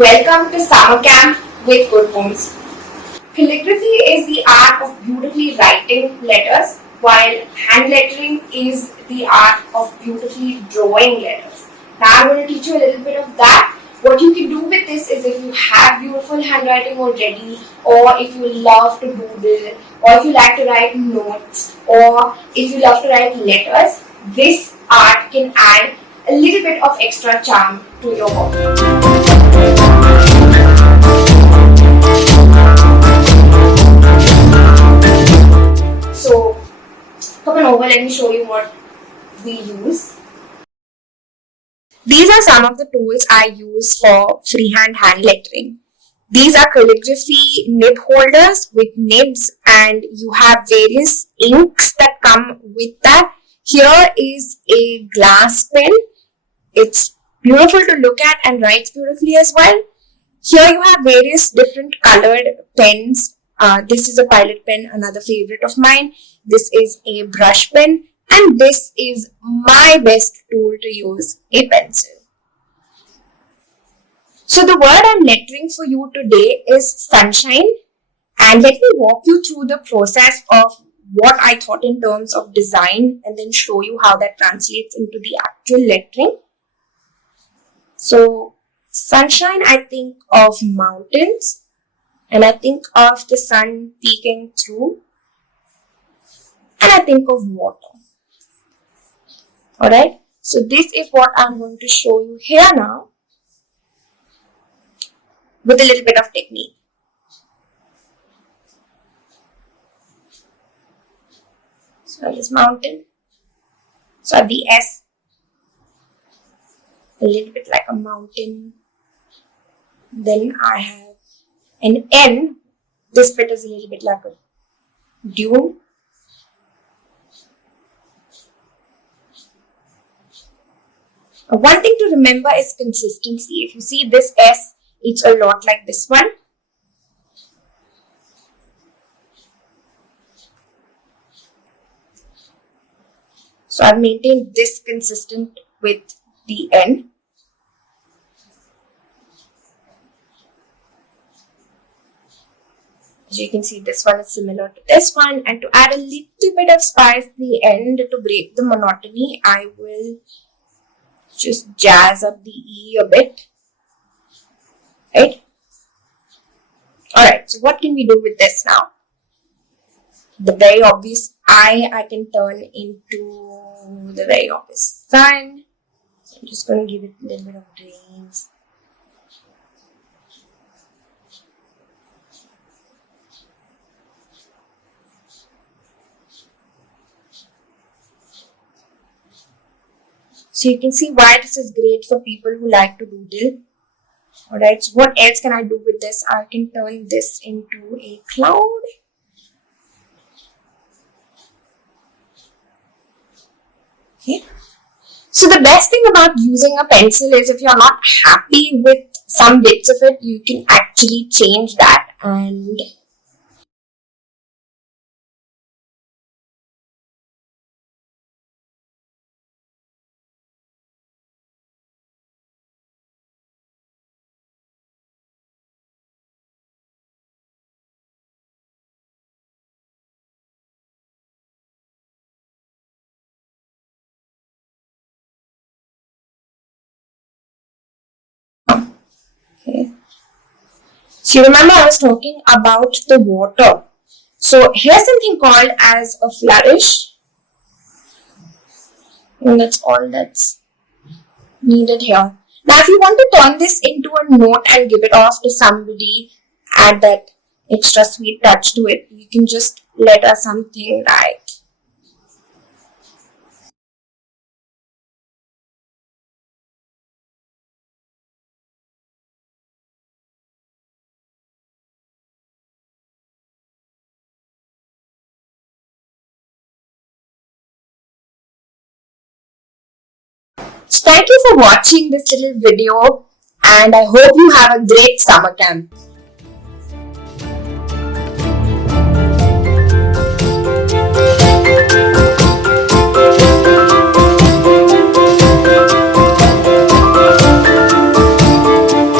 Welcome to Summer Camp with Good Homes. Calligraphy is the art of beautifully writing letters, while hand lettering is the art of beautifully drawing letters. Now I'm going to teach you a little bit of that. What you can do with this is, if you have beautiful handwriting already, or if you love to doodle, or if you like to write notes, or if you love to write letters, this art can add a little bit of extra charm to your work. So come on over, let me show you what we use. These are some of the tools I use for freehand hand lettering. These are calligraphy nib holders with nibs, and you have various inks that come with that. Here is a glass pen. It's beautiful to look at and writes beautifully as well. Here you have various different colored pens. This is a pilot pen, another favorite of mine. This is a brush pen, and this is my best tool to use, a pencil. So the word I'm lettering for you today is sunshine, and let me walk you through the process of what I thought in terms of design and then show you how that translates into the actual lettering. So sunshine, I think of mountains, and I think of the sun peeking through, and I think of water. Alright, so this is what I'm going to show you here now with a little bit of technique. So this mountain, so the S, a little bit like a mountain. Then I have an N, this bit is a little bit like a dune. One thing to remember is consistency. If you see this S, it's a lot like this one. So I've maintained this consistent with the N. As you can see, this one is similar to this one, and to add a little bit of spice at the end to break the monotony, I will just jazz up the E a bit, right? Alright, so what can we do with this now? The very obvious I can turn into the very obvious sun. So I'm just going to give it a little bit of grains. So you can see why this is great for people who like to doodle. Alright, so what else can I do with this? I can turn this into a cloud. Okay. So the best thing about using a pencil is, if you're not happy with some bits of it, you can actually change that and okay. So you remember I was talking about the water. So here's something called as a flourish. And that's all that's needed here. Now if you want to turn this into a note and give it off to somebody, add that extra sweet touch to it, you can just letter something like So thank you for watching this little video, and I hope you have a great summer camp.